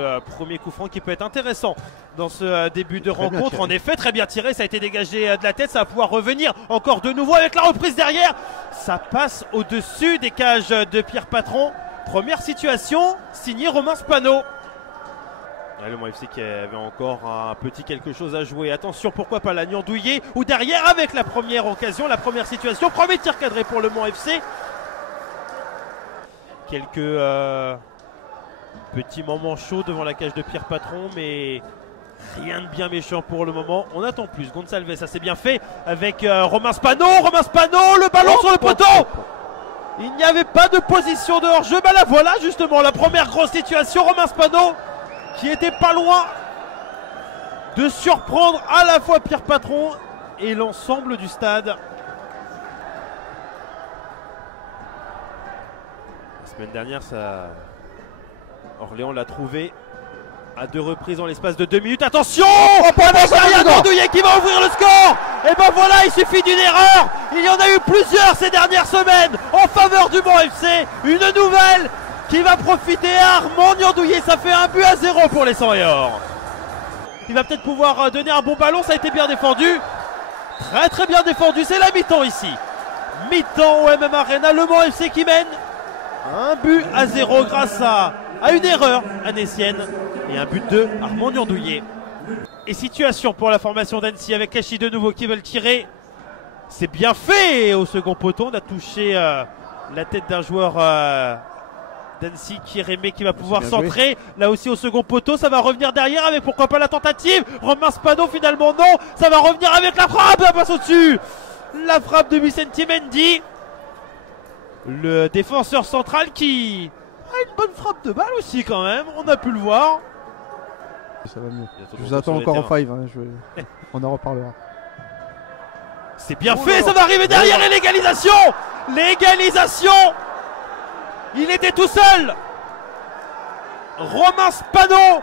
ce premier coup franc qui peut être intéressant dans ce début de rencontre. En effet, très bien tiré, ça a été dégagé de la tête, ça va pouvoir revenir encore de nouveau avec la reprise derrière. Ça passe au-dessus des cages de Pierre Patron. Première situation, signé Romain Spano. Le Mans FC qui avait encore un petit quelque chose à jouer. Attention, pourquoi pas Lannion Douillet ou derrière avec la première occasion, la première situation. Premier tir cadré pour le Mans FC. Quelques petits moments chauds devant la cage de Pierre Patron, mais rien de bien méchant pour le moment. On attend plus. Gonçalves, ça c'est bien fait avec Romain Spano. Romain Spano, le ballon sur le poteau. Il n'y avait pas de position de hors-jeu. Bah là voilà justement la première grosse situation. Romain Spano qui était pas loin de surprendre à la fois Pierre Patron et l'ensemble du stade. La semaine dernière, Orléans l'a trouvé à 2 reprises en l'espace de 2 minutes. Attention, derrière Douillet qui va ouvrir le score. Et ben voilà, il suffit d'une erreur. Il y en a eu plusieurs ces dernières semaines en faveur du Mans FC. Une nouvelle qui va profiter à Armand Niandouillet. Ça fait 1-0 pour les 100 et or. Il va peut-être pouvoir donner un bon ballon. Ça a été bien défendu. Très bien défendu. C'est la mi-temps ici. Mi-temps au MM Arena. Le Mans FC qui mène 1-0 grâce à une erreur anécienne. Et un but de Armand Niandouillet. Et situation pour la formation d'Annecy avec Kachi de nouveau qui veut le tirer. C'est bien fait au second poteau. On a touché la tête d'un joueur d'Annecy, Kérémé, qui va pouvoir centrer. Là aussi au second poteau, ça va revenir derrière avec pourquoi pas la tentative. Romain Spano finalement non. Ça va revenir avec la frappe, la passe au-dessus. La frappe de Vicente Mendy. Le défenseur central qui a une bonne frappe de balle aussi quand même. On a pu le voir. Ça va mieux. Je vous attends encore en 5, hein, on en reparlera. C'est bien fait, ça va arriver derrière et l'égalisation. L'égalisation. Il était tout seul. Romain Spano.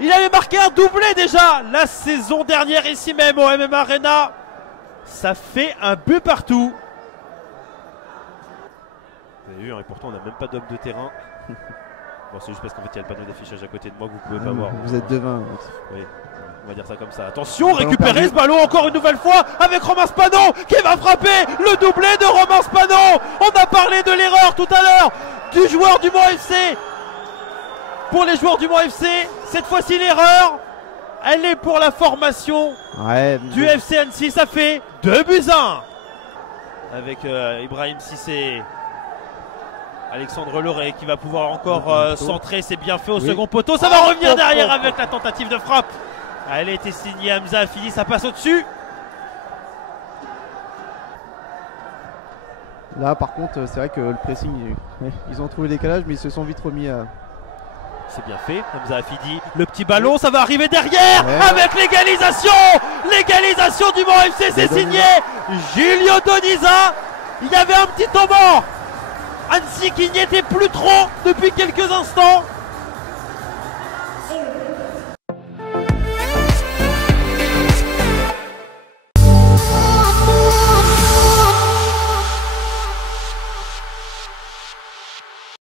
Il avait marqué un doublé déjà la saison dernière ici même au MM Arena. Ça fait un but partout. Vous avez vu, hein, et pourtant on n'a même pas d'homme de terrain. Bon, c'est juste parce qu'en fait il y a le panneau d'affichage à côté de moi que vous pouvez pas voir. Vous êtes devin. Oui, on va dire ça comme ça. Attention, récupérer ce ballon encore une nouvelle fois avec Romain Spano qui va frapper le doublé de Romain Spano. On a parlé de l'erreur tout à l'heure du joueur du Mans FC. Pour les joueurs du Mans FC, cette fois-ci l'erreur, elle est pour la formation du FC Annecy. Ça fait 2-1 avec Ibrahim Cissé. Alexandre Leray qui va pouvoir encore centrer, c'est bien fait au second poteau, ça va revenir derrière avec la tentative de frappe. Elle a été signée Hamza Affini, ça passe au-dessus. Là par contre c'est vrai que le pressing, ils ont trouvé le décalage mais ils se sont vite remis à... C'est bien fait, Hamza Affini, le petit ballon, ça va arriver derrière avec l'égalisation. L'égalisation du Mans FC, c'est signé Julio Doniza. Il y avait un petit temps mort. Annecy qui n'y était plus trop depuis quelques instants.